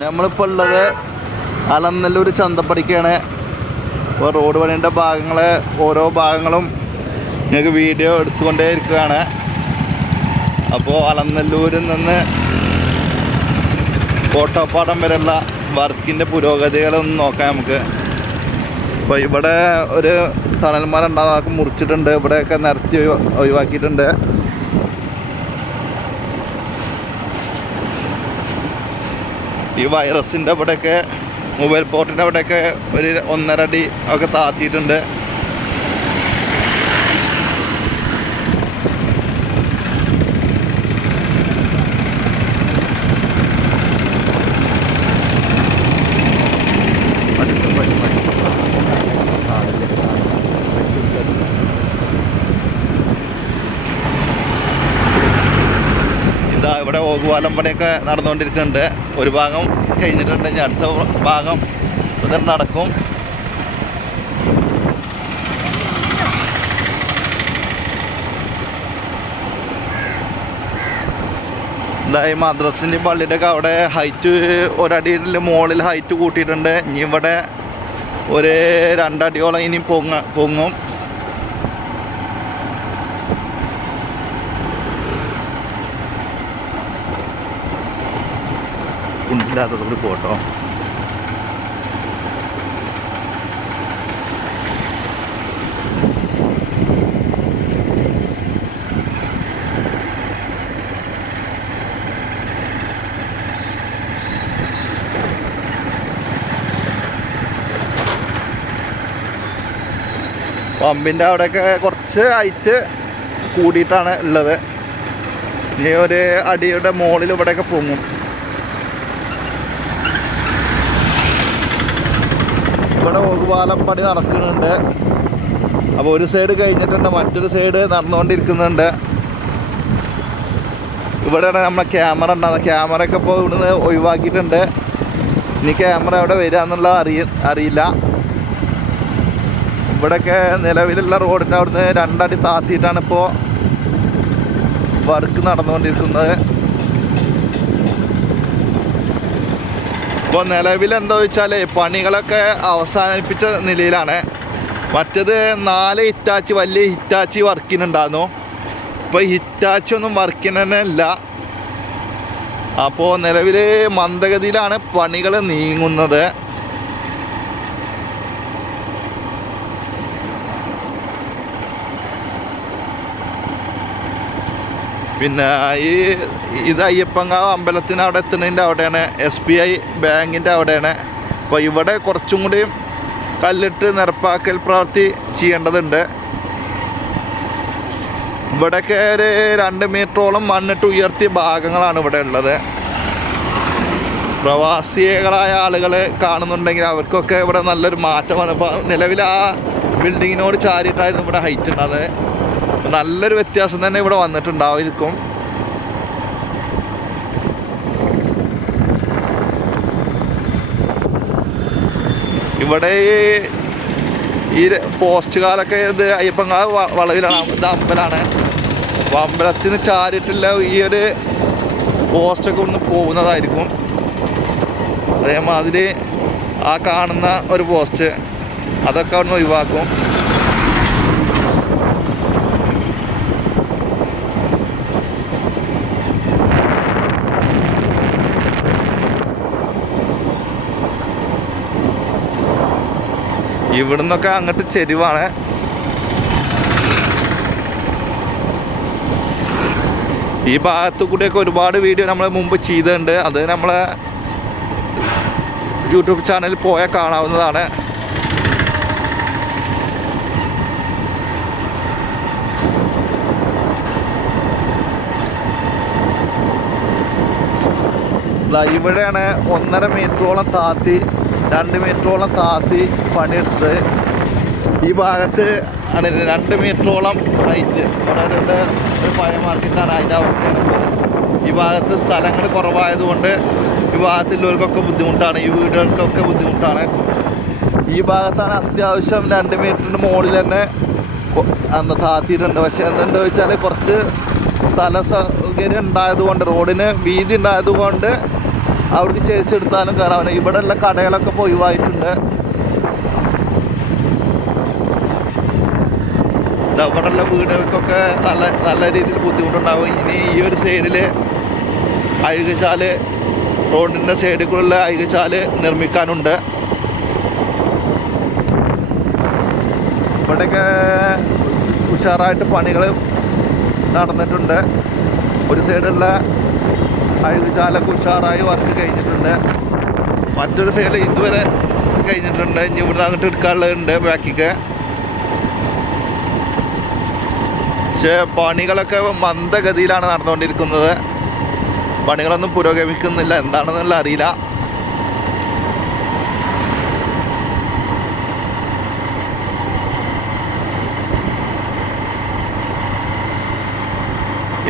നമ്മളിപ്പോൾ ഉള്ളത് അലനല്ലൂർ ചന്തപ്പടിക്കാണ്. ഇപ്പോൾ റോഡ് പണിയുടെ ഭാഗങ്ങളെ ഓരോ ഭാഗങ്ങളും ഞങ്ങൾക്ക് വീഡിയോ എടുത്തുകൊണ്ടേ ഇരിക്കുകയാണ്. അപ്പോൾ അലനല്ലൂരിൽ നിന്ന് കോട്ടപ്പാടം വരെയുള്ള വർക്കിന്റെ പുരോഗതികളൊന്ന് നോക്കാം നമുക്ക്. അപ്പോൾ ഇവിടെ ഒരു തണൽമരം ഉണ്ടാകും മുറിച്ചിട്ടുണ്ട് ഇവിടെയൊക്കെ നിരത്തി ഒഴിവ- ഒഴിവാക്കിയിട്ടുണ്ട്. ഈ വൈറസിന്റെ അവിടെയൊക്കെ മൊബൈൽ പോർട്ടിന്റെ അവിടെയൊക്കെ ഒരു ഒന്നര അടി ഒക്കെ താത്തിയിട്ടുണ്ട് ഇതാ ഓകുപാലം പണിയൊക്കെ നടന്നുകൊണ്ടിരിക്കുന്നുണ്ട്. ഒരു ഭാഗം കഴിഞ്ഞിട്ടുണ്ട്. ഇനി അടുത്ത ഭാഗം ഇത് നടക്കും. ഈ മദ്രസിന്റെ പള്ളിയുടെ ഒക്കെ അവിടെ ഹൈറ്റ് ഒരടിയിൽ മുകളിൽ ഹൈറ്റ് കൂട്ടിയിട്ടുണ്ട്. ഇനി ഇവിടെ ഒരു രണ്ടടിയോളം ഇനി പൊങ്ങ പൊങ്ങും. കുണ്ടില്ലാത്തതോട് പോട്ടോ പമ്പിന്റെ അവിടെയൊക്കെ കുറച്ച് ഹൈറ്റ് കൂടിയിട്ടാണ് ഉള്ളത്. ഇനി ഒരു അടിയുടെ മുകളിൽ ഇവിടെയൊക്കെ പൊങ്ങും. ഇവിടെ ഓകുപാലം പണി നടക്കുന്നുണ്ട്. അപ്പോൾ ഒരു സൈഡ് കഴിഞ്ഞിട്ടുണ്ട് മറ്റൊരു സൈഡ് നടന്നുകൊണ്ടിരിക്കുന്നുണ്ട്. ഇവിടെയാണ് നമ്മളെ ക്യാമറ ഉണ്ടാകുന്നത് ക്യാമറ ഒക്കെ ഇപ്പോൾ ഇവിടുന്ന് ഒഴിവാക്കിയിട്ടുണ്ട്. ഇനി ക്യാമറ എവിടെ വരിക എന്നുള്ളത് അറിയ അറിയില്ല. ഇവിടെയൊക്കെ നിലവിലുള്ള റോഡിന്റെ അവിടുന്ന് രണ്ടടി താത്തിയിട്ടാണ് ഇപ്പോൾ വർക്ക് നടന്നുകൊണ്ടിരിക്കുന്നത്. ഇപ്പോൾ നിലവിൽ എന്താ വെച്ചാൽ പണികളൊക്കെ അവസാനിപ്പിച്ച നിലയിലാണ്. മറ്റത് നാല് ഹിറ്റാച്ചി വലിയ ഹിറ്റാച്ചി വർക്കിനുണ്ടായിരുന്നു. ഇപ്പോൾ ഹിറ്റാച്ചി ഒന്നും വർക്കിനല്ല അപ്പോൾ നിലവിൽ മന്ദഗതിയിലാണ് പണികൾ നീങ്ങുന്നത്. പിന്നെ ഈ ഇത് അയ്യപ്പങ്കാവ് അമ്പലത്തിന് അവിടെ എത്തുന്നതിന്റെ അവിടെയാണ് എസ് ബി ഐ ബാങ്കിന്റെ അവിടെയാണ്. അപ്പോൾ ഇവിടെ കുറച്ചും കൂടി കല്ലിട്ട് നിരപ്പാക്കൽ പ്രവൃത്തി ചെയ്യേണ്ടതുണ്ട്. ഇവിടെയൊക്കെ ഒരു രണ്ട് മീറ്ററോളം മണ്ണിട്ട് ഉയർത്തിയ ഭാഗങ്ങളാണ് ഇവിടെ ഉള്ളത്. പ്രവാസികളായ ആളുകൾ കാണുന്നുണ്ടെങ്കിൽ അവർക്കൊക്കെ ഇവിടെ നല്ലൊരു മാറ്റം വന്നപ്പോൾ നിലവിൽ ആ ബിൽഡിങ്ങിനോട് ചാരിയിട്ടായിരുന്നു ഇവിടെ ഹൈറ്റ് ഉണ്ടത് നല്ലൊരു വ്യത്യാസം തന്നെ ഇവിടെ വന്നിട്ടുണ്ടാവും ഇവിടെ ഈ- പോസ്റ്റ് കാലൊക്കെ ഇത് അയ്യപ്പങ്ങ വളവിലാണ്. ഇത് അമ്പലാണ്. അപ്പോൾ അമ്പലത്തിന് ചാരിട്ടുള്ള ഈ ഒരു പോസ്റ്റൊക്കെ ഒന്ന് പോകുന്നതായിരിക്കും. അതേമാതിരി ആ കാണുന്ന ഒരു പോസ്റ്റ്. അതൊക്കെ ഒന്ന് ഒഴിവാക്കും. ഇവിടുന്നൊക്കെ അങ്ങോട്ട് ചെരുവാണ്. ഈ ഭാഗത്തു കൂടിയൊക്കെ ഒരുപാട് വീഡിയോ നമ്മൾ മുമ്പ് ചെയ്തിട്ടുണ്ട്. അത് നമ്മളെ യൂട്യൂബ് ചാനലിൽ പോയാൽ കാണാവുന്നതാണ്. ഇവിടെയാണ് ഒന്നര മീറ്ററോളം താത്തി രണ്ട് മീറ്ററോളം താത്തി പണിയെടുത്ത് ഈ ഭാഗത്ത് ആണ് രണ്ട് മീറ്ററോളം ഹൈറ്റ്. ഇവിടെ ഒരു പഴയ മാർക്കറ്റാണ്. അതിന്റെ അവസ്ഥയാണ് ഈ ഭാഗത്ത് സ്ഥലങ്ങൾ കുറവായതുകൊണ്ട് ഈ ഭാഗത്തുള്ളവർക്കൊക്കെ ബുദ്ധിമുട്ടാണ്. ഈ വീടുകൾക്കൊക്കെ ബുദ്ധിമുട്ടാണ്. ഈ ഭാഗത്താണ് അത്യാവശ്യം രണ്ട് മീറ്ററിന് മുകളിൽ തന്നെ അന്ന് താത്തിയിട്ടുണ്ട്. പക്ഷെ എന്തുണ്ട് വെച്ചാൽ കുറച്ച് സ്ഥല സൗകര്യം ഉണ്ടായതുകൊണ്ട് റോഡിന് വീതി ഉണ്ടായതുകൊണ്ട് അവർക്ക് ചേച്ചെടുത്താലും കയറാവില്ല ഇവിടെ ഉള്ള കടകളൊക്കെ ഇപ്പോൾ ഒഴിവായിട്ടുണ്ട്. ഇവിടെ ഉള്ള വീടുകൾക്കൊക്കെ നല്ല നല്ല രീതിയിൽ ബുദ്ധിമുട്ടുണ്ടാവും. ഇനി ഈ ഒരു സൈഡിൽ അഴുകച്ചാൽ റോഡിന്റെ സൈഡിലുള്ള അഴുകച്ചാൽ നിർമ്മിക്കാനുണ്ട്. ഇവിടെയൊക്കെ ഉഷാറായിട്ട് പണികൾ നടന്നിട്ടുണ്ട്. ഒരു സൈഡുള്ള അഴുകുചാലൊക്കെ ഉഷാറായി വർക്ക് കഴിഞ്ഞിട്ടുണ്ട്. മറ്റൊരു സൈഡിൽ ഇതുവരെ കഴിഞ്ഞിട്ടുണ്ട്. ഇനി ഇവിടുന്ന് അങ്ങോട്ട് എടുക്കാനുള്ളതുണ്ട് ബാക്കിക്ക്. പക്ഷേ പണികളൊക്കെ മന്ദഗതിയിലാണ് നടന്നുകൊണ്ടിരിക്കുന്നത്. പണികളൊന്നും പുരോഗമിക്കുന്നില്ല. എന്താണെന്നുള്ള അറിയില്ല.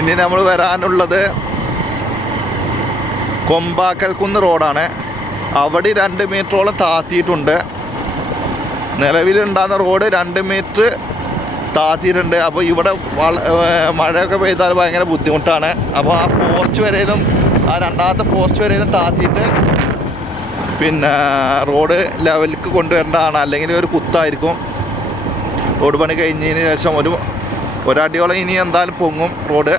ഇനി നമ്മൾ വരാനുള്ളത് കൊമ്പാക്കൽക്കുന്ന് റോഡാണ്. അവിടെ രണ്ട് മീറ്ററോളം താത്തിയിട്ടുണ്ട്. നിലവിലുണ്ടാകുന്ന റോഡ് രണ്ട് മീറ്റർ താത്തിയിട്ടുണ്ട്. അപ്പോൾ ഇവിടെ മഴയൊക്കെ പെയ്താൽ ഭയങ്കര ബുദ്ധിമുട്ടാണ്. അപ്പോൾ ആ പോസ്റ്റ് വരെയും ആ രണ്ടാമത്തെ പോസ്റ്റ് വരെയും താത്തിയിട്ട് പിന്നെ റോഡ് ലെവലിലേക്ക് കൊണ്ടുവരേണ്ടതാണ്. അല്ലെങ്കിൽ ഒരു കുത്തായിരിക്കും. റോഡ് പണി കഴിഞ്ഞതിന് ശേഷം ഒരു ഒരടിയോളം ഇനി എന്തായാലും പൊങ്ങും റോഡ്.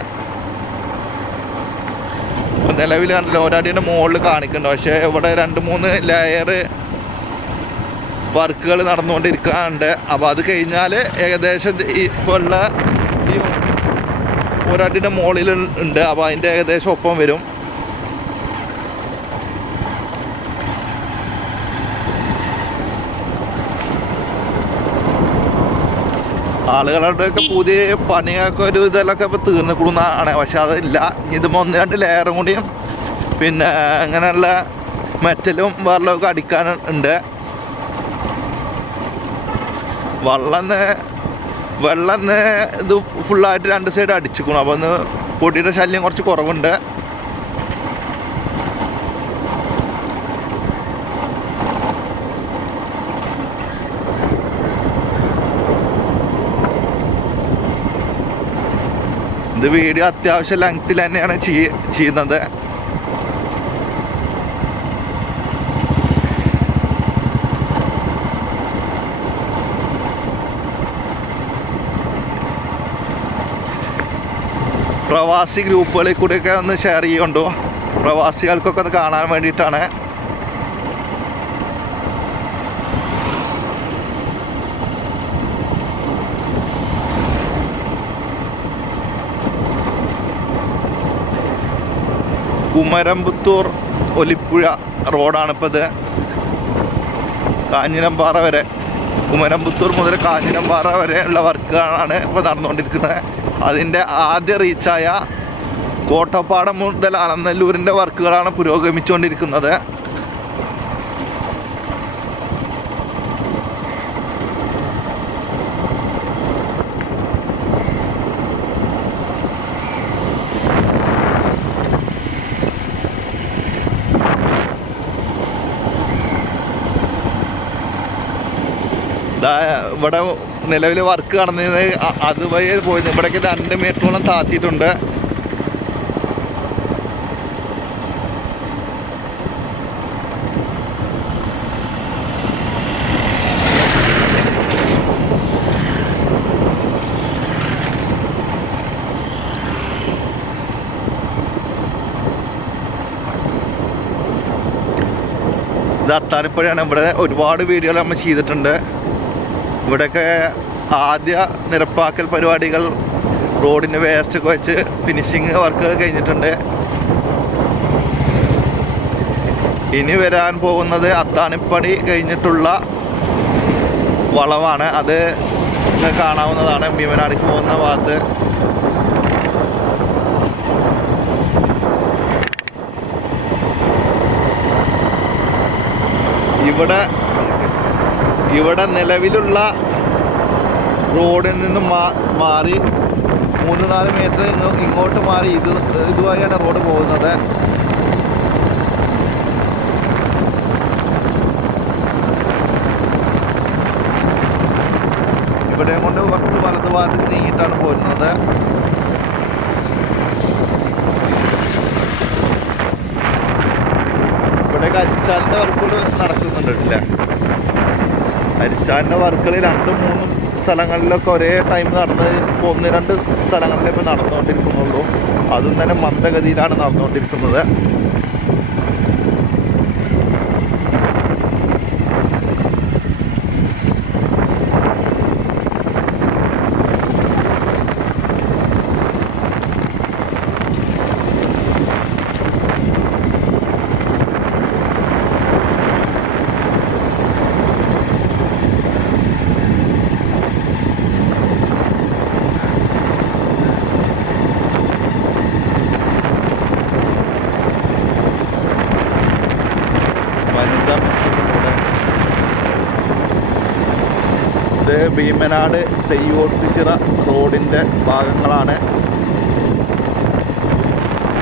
നിലവിൽ കണ്ടില്ല ഒരടിയുടെ മുകളിൽ കാണിക്കുന്നുണ്ട്. പക്ഷേ ഇവിടെ രണ്ട് മൂന്ന് ലെയർ വർക്കുകൾ നടന്നുകൊണ്ടിരിക്കാനുണ്ട്. അപ്പോൾ അത് കഴിഞ്ഞാൽ ഏകദേശം ഇപ്പോൾ ഉള്ള ഈ ഒരടിയുടെ മുകളിൽ ഉണ്ട്. അപ്പോൾ അതിന്റെ ഏകദേശം ഒപ്പം വരും. ആളുകളുടെയൊക്കെ പുതിയ പണിയൊക്കെ ഒരു ഇതിലൊക്കെ ഇപ്പോൾ തീർന്നിക്കൊടുന്നതാണ് പക്ഷെ അതില്ല. ഇതിപ്പോൾ ഒന്ന് രണ്ട് ലെയറും കൂടിയും പിന്നെ അങ്ങനെയുള്ള മെറ്റലും വെള്ളമൊക്കെ അടിക്കാൻ ഉണ്ട്. വെള്ളം വെള്ളം ഇത് ഫുള്ളായിട്ട് രണ്ട് സൈഡ് അടിച്ചിക്കണം. അപ്പോൾ ഒന്ന് പൊടിയുടെ ശല്യം കുറച്ച് കുറവുണ്ട്. വീഡിയോ അത്യാവശ്യം ലെങ്ത്തിൽ തന്നെയാണ് ചെയ്യ- ചെയ്യുന്നത്. പ്രവാസി ഗ്രൂപ്പുകളിൽ കൂടെയൊക്കെ ഒന്ന് ഷെയർ ചെയ്യുന്നുണ്ടോ. പ്രവാസികൾക്കൊക്കെ ഒന്ന് കാണാൻ വേണ്ടിയിട്ടാണ്. കുമരമ്പത്തൂർ ഒലിപ്പുഴ റോഡാണ് ഇപ്പോൾ ഇത്. കാഞ്ഞിരമ്പാറ വരെ. കുമരമ്പത്തൂർ മുതൽ കാഞ്ഞിരമ്പാറ വരെയുള്ള വർക്കുകളാണ് ഇപ്പോൾ നടന്നുകൊണ്ടിരിക്കുന്നത്. അതിന്റെ ആദ്യ റീച്ചായ കോട്ടപ്പാടം മുതൽ അലനല്ലൂരിന്റെ വർക്കുകളാണ് പുരോഗമിച്ചുകൊണ്ടിരിക്കുന്നത്. ഇവിടെ നിലവിൽ വർക്ക് നടന്നത് അതുവഴി പോയിരുന്നു. ഇവിടേക്ക് രണ്ട് മീറ്ററോളം താത്തിയിട്ടുണ്ട്. ഇത് അത്താനിപ്പുഴയാണ് ഇവിടെ ഒരുപാട് വീഡിയോകൾ നമ്മൾ ചെയ്തിട്ടുണ്ട്. ഇവിടെയൊക്കെ ആദ്യ നിരപ്പാക്കൽ പരിപാടികൾ റോഡിന്റെ വേസ്റ്റൊക്കെ വെച്ച് ഫിനിഷിങ് വർക്കുകൾ കഴിഞ്ഞിട്ടുണ്ട്. ഇനി വരാൻ പോകുന്നത് അത്താണിപ്പടി കഴിഞ്ഞിട്ടുള്ള വളവാണ്. അത് കാണാവുന്നതാണ്. ഭീമനാടിക്ക് പോകുന്ന ഭാഗത്ത്. ഇവിടെ ഇവിടെ നിലവിലുള്ള റോഡിൽ നിന്ന് മാറി മൂന്ന് നാല് മീറ്റർ ഇങ്ങോ- ഇങ്ങോട്ട് മാറി ഇത് ഇതുവഴിയാണ് റോഡ് പോകുന്നത്. ഇവിടെ കൊണ്ട് കുറച്ച് വലത് ഭാഗത്തേക്ക് നീങ്ങിയിട്ടാണ് പോരുന്നത് ഇവിടെ വർക്കുകൾ നടക്കുന്നുണ്ട് അല്ലേ അരിച്ചാലിന്റെ വർക്കുകൾ രണ്ടും മൂന്നും സ്ഥലങ്ങളിലൊക്കെ ഒരേ ടൈം നടന്ന് ഒന്ന് രണ്ട് സ്ഥലങ്ങളിലേ നടന്നുകൊണ്ടിരിക്കുന്നുള്ളൂ. അതും തന്നെ മന്ദഗതിയിലാണ് നടന്നുകൊണ്ടിരിക്കുന്നത് വനിതാ മിഷൻ ഇവിടെ ഇത് ഭീമനാട് തെയ്യോട്ടുചിറ റോഡിന്റെ ഭാഗങ്ങളാണ്.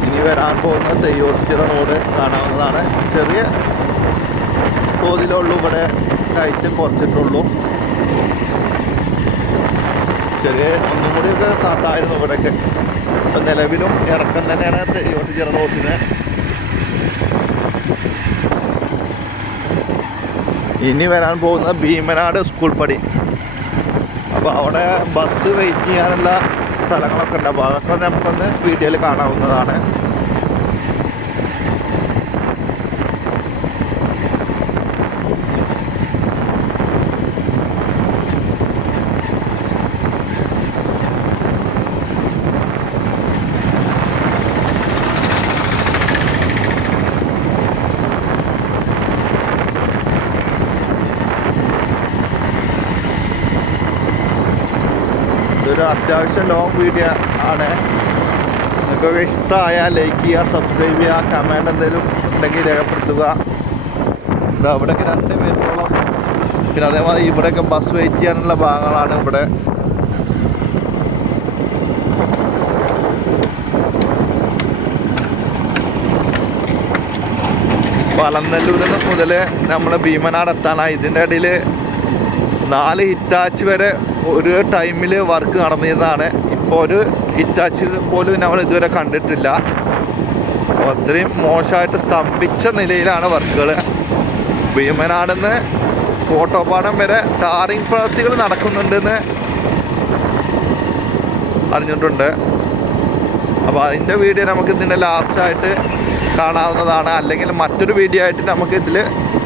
ഇനി വരാൻ പോകുന്ന തെയ്യോട്ടുചിറ റോഡ് കാണാവുന്നതാണ്. ചെറിയ തോതിലുള്ളൂ ഇവിടെ കയറ്റം കുറച്ചിട്ടുള്ളൂ. ചെറിയ ഒന്നും കൂടിയൊക്കെ താത്തായിരുന്നു ഇവിടെയൊക്കെ. ഇപ്പം നിലവിലും ഇറക്കം തന്നെയാണ് തെയ്യോട്ടുചിറ റോഡിന്. ഇനി വരാൻ പോകുന്ന ഭീമനാട് സ്കൂൾ പടി. അപ്പോൾ അവിടെ ബസ് വെയിറ്റ് ചെയ്യാനുള്ള സ്ഥലങ്ങളൊക്കെ ഉണ്ട്. അപ്പോൾ അതൊക്കെ നമുക്കൊന്ന് വീഡിയോയിൽ കാണാവുന്നതാണ്. അത്യാവശ്യം ലോങ് വീഡിയോ ആണ്. നിങ്ങൾക്ക് ഇഷ്ടമായാൽ ലൈക്ക് ചെയ്യുക സബ്സ്ക്രൈബ് ചെയ്യുക കമന്റ് എന്തെങ്കിലും ഉണ്ടെങ്കിൽ രേഖപ്പെടുത്തുക. ഇത് അവിടെയൊക്കെ രണ്ട് പേരോളം പിന്നെ അതേമാതിരി ഇവിടെയൊക്കെ ബസ് വെയിറ്റ് ചെയ്യാനുള്ള ഭാഗങ്ങളാണ് ഇവിടെ. വളനെല്ലൂരിൽ നിന്ന് മുതൽ നമ്മൾ ഭീമനാട് എത്താനായി ഇതിന്റെ ഇടയിൽ നാല് ഹിറ്റാച്ച് വരെ ഒരു ടൈമിൽ വർക്ക് നടന്നിരുന്നതാണ്. ഇപ്പോൾ ഒരു ഹിറ്റാച്ചിൽ പോലും നമ്മൾ ഇതുവരെ കണ്ടിട്ടില്ല. അപ്പോൾ അത്രയും മോശമായിട്ട് സ്തംഭിച്ച നിലയിലാണ് വർക്കുകൾ ഭീമനാടെന്ന് കോട്ടോപ്പാടം വരെ ടാറിങ് പ്രവൃത്തികൾ നടക്കുന്നുണ്ടെന്ന് അറിഞ്ഞിട്ടുണ്ട്. അപ്പോൾ അതിന്റെ വീഡിയോ നമുക്ക് ഇതിന്റെ ലാസ്റ്റായിട്ട് കാണാവുന്നതാണ്. അല്ലെങ്കിൽ മറ്റൊരു വീഡിയോ ആയിട്ട് നമുക്ക് ഇതിൽ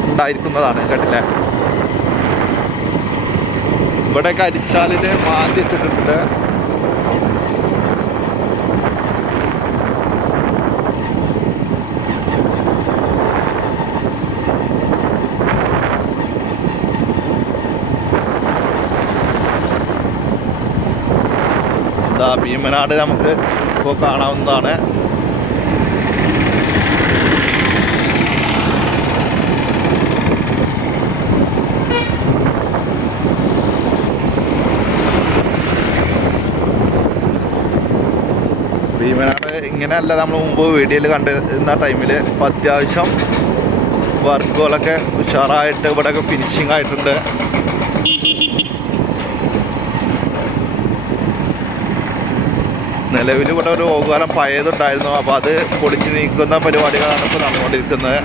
ഉണ്ടായിരിക്കുന്നതാണ്. കേട്ടില്ലേ? ഇവിടെ കരിച്ചാലിന് മാന്തി ഇട്ടിട്ടുണ്ട്. ഭീമനാട് നമുക്ക് ഇപ്പോൾ കാണാവുന്നതാണ് ഭീമനാട് ഇങ്ങനെയല്ല നമ്മൾ മുമ്പ് വീഡിയോയിൽ കണ്ടിരുന്ന ടൈമിൽ ഇപ്പോൾ അത്യാവശ്യം വർക്കുകളൊക്കെ ഉഷാറായിട്ട് ഇവിടെയൊക്കെ ഫിനിഷിംഗ് ആയിട്ടുണ്ട്. നിലവിൽ ഇവിടെ ഒരു ഓകാലം പഴയതുണ്ടായിരുന്നു. അപ്പോൾ അത് പൊളിച്ച് നീക്കുന്ന പരിപാടികളാണ് ഇപ്പോൾ നടന്നുകൊണ്ടിരിക്കുന്നത്.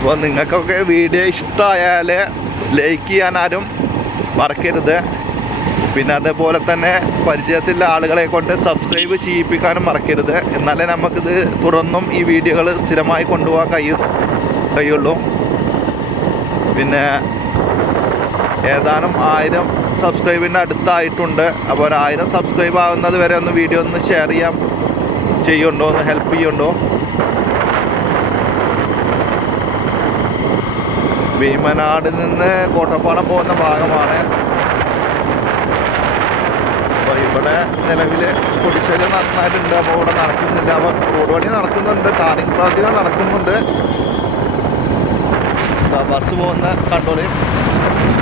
അപ്പോൾ നിങ്ങൾക്കൊക്കെ വീഡിയോ ഇഷ്ടമായാൽ ലൈക്ക് ചെയ്യാൻ ആരും മറക്കരുത്. പിന്നെ അതേപോലെ തന്നെ പരിചയത്തിലുള്ള ആളുകളെ കൊണ്ട് സബ്സ്ക്രൈബ് ചെയ്യിപ്പിക്കാനും മറക്കരുത്. എന്നാലേ നമുക്കിത് തുടർന്നും ഈ വീഡിയോകൾ സ്ഥിരമായി കൊണ്ടുപോകാൻ കഴിയും കഴിയുള്ളൂ. പിന്നെ ഏതാനും ആയിരം സബ്സ്ക്രൈബിന്റെ അടുത്തായിട്ടുണ്ട്. അപ്പോൾ ഒരായിരം സബ്സ്ക്രൈബ് ആവുന്നത് വരെ ഒന്ന് വീഡിയോ ഒന്ന് ഷെയർ ചെയ്യാൻ ചെയ്യുന്നുണ്ടോ ഒന്ന് ഹെൽപ്പ് ചെയ്യുന്നുണ്ടോ ഭീമനാട് നിന്ന് കോട്ടപ്പാടം പോകുന്ന ഭാഗമാണ്. അപ്പോൾ ഇവിടെ നിലവിൽ കുടിശ്ശേരി നന്നായിട്ടുണ്ട്. അപ്പോൾ ഇവിടെ നടക്കുന്നില്ല. അപ്പോൾ റോഡ് പണി നടക്കുന്നുണ്ട്. ടാറിംഗ് പ്രവർത്തികൾ നടക്കുന്നുണ്ട്. ബസ് പോകുന്ന കണ്ടോളി.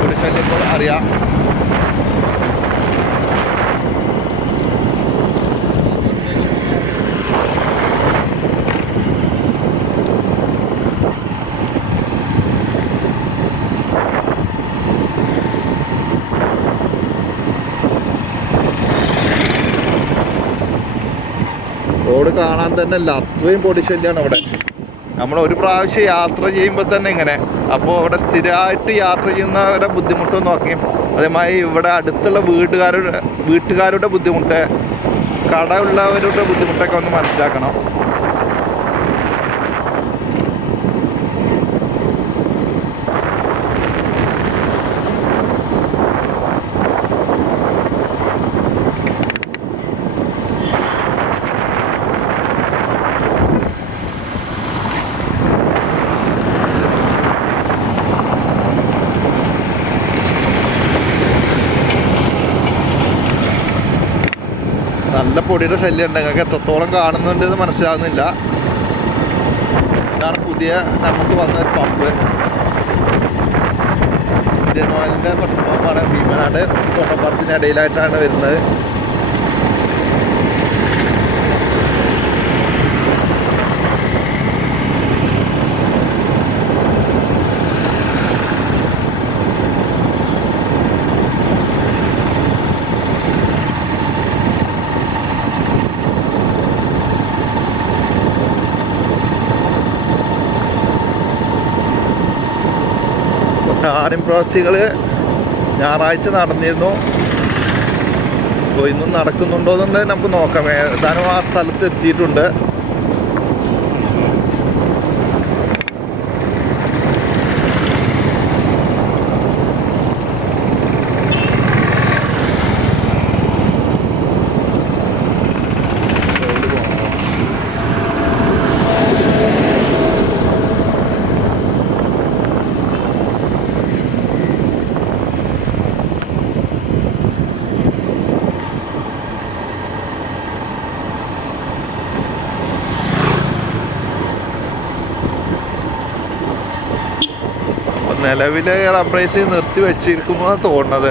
കുടിശ്ശേരി ഇപ്പോൾ അറിയാം. കാണാൻ തന്നെ അല്ല അത്രയും പൊടിശല്യാണ് അവിടെ. നമ്മൾ ഒരു പ്രാവശ്യം യാത്ര ചെയ്യുമ്പോൾ തന്നെ ഇങ്ങനെ. അപ്പോൾ അവിടെ സ്ഥിരമായിട്ട് യാത്ര ചെയ്യുന്നവരുടെ ബുദ്ധിമുട്ടും നോക്കി. അതേമാതിരി ഇവിടെ അടുത്തുള്ള വീട്ടുകാരുടെ വീട്ടുകാരുടെ ബുദ്ധിമുട്ട് കട ഉള്ളവരുടെ ബുദ്ധിമുട്ടൊക്കെ ഒന്ന് മനസ്സിലാക്കണം. നല്ല പൊടിയുടെ ശല്യം ഉണ്ട് ഞങ്ങൾക്ക് എത്രത്തോളം കാണുന്നുണ്ട് എന്ന് മനസ്സിലാകുന്നില്ല ഇതാണ് പുതിയ നമുക്ക് വന്ന ഒരു പമ്പ്. ഇന്ത്യൻ ഓയിലിന്റെ പെട്രോൾ പമ്പാണ് ഭീമനാട് തോട്ടപ്പാടത്തിന്റെ ഇടയിലായിട്ടാണ് വരുന്നത്. ടാറിംഗ് പ്രവൃത്തികൾ ഞായറാഴ്ച നടന്നിരുന്നു. അപ്പോൾ ഇന്നും നടക്കുന്നുണ്ടോ എന്നുള്ളത് നമുക്ക് നോക്കാം. ഏതാനും ആ സ്ഥലത്ത് എത്തിയിട്ടുണ്ട് അപ്പോൾ നിലവിലെ റബ്രൈസ് നിർത്തി വെച്ചിരിക്കുമ്പോൾ തോന്നുന്നത്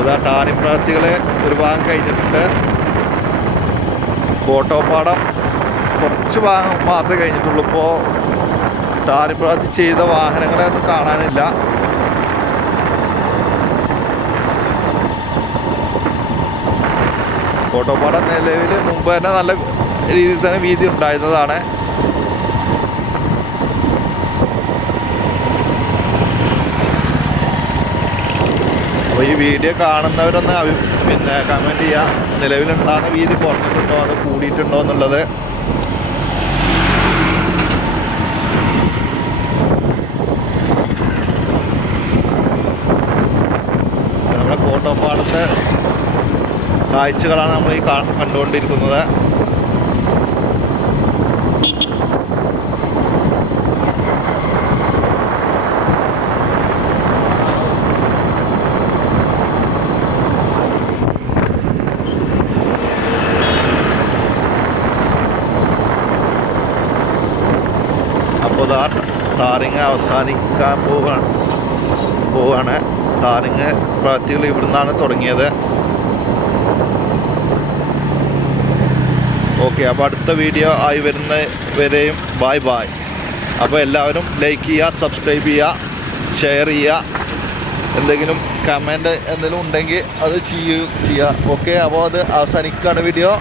ഇതാ ടാറിംഗ് പ്രവൃത്തികൾ ഒരു ഭാഗം കഴിഞ്ഞിട്ടുണ്ട്. കോട്ടോപ്പാടം കുറച്ച് ഭാഗം മാത്രമേ കഴിഞ്ഞിട്ടുള്ളൂ. ഇപ്പോൾ താരിപ്രാതി ചെയ്ത വാഹനങ്ങളെ ഒന്നും കാണാനില്ല. കോട്ടോപ്പാടം നിലവിൽ മുമ്പ് തന്നെ നല്ല രീതിയിൽ തന്നെ വീതി ഉണ്ടായിരുന്നതാണ്. വീഡിയോ കാണുന്നവരൊന്ന് അഭി പിന്നെ കമന്റ് ചെയ്യുക നിലവിലുണ്ടാകുന്ന വീതി കുറഞ്ഞിട്ടുണ്ടോ? അത് കൂടിയിട്ടുണ്ടോ എന്നുള്ളത്? നമ്മുടെ കോട്ടപ്പാടത്തെ കാഴ്ചകളാണ് നമ്മൾ ഈ കണ്ടുകൊണ്ടിരിക്കുന്നത് അപ്പോൾ ദാ ടാറിങ് അവസാനിക്കാൻ പോവുകയാണ് പോവുകയാണ് ടാറിങ് പ്രവൃത്തികൾ ഇവിടുന്നാണ് തുടങ്ങിയത്. ഓക്കെ അപ്പോൾ അടുത്ത വീഡിയോ ആയി വരുന്ന വരെയും ബായ് ബായ് അപ്പോൾ എല്ലാവരും ലൈക്ക് ചെയ്യുക സബ്സ്ക്രൈബ് ചെയ്യുക ഷെയർ ചെയ്യുക. എന്തെങ്കിലും കമന്റ് എന്തെങ്കിലും ഉണ്ടെങ്കിൽ അത് ചെയ്യുക ചെയ്യുക ഓക്കെ അപ്പോൾ അത് അവസാനിക്കുകയാണ് വീഡിയോ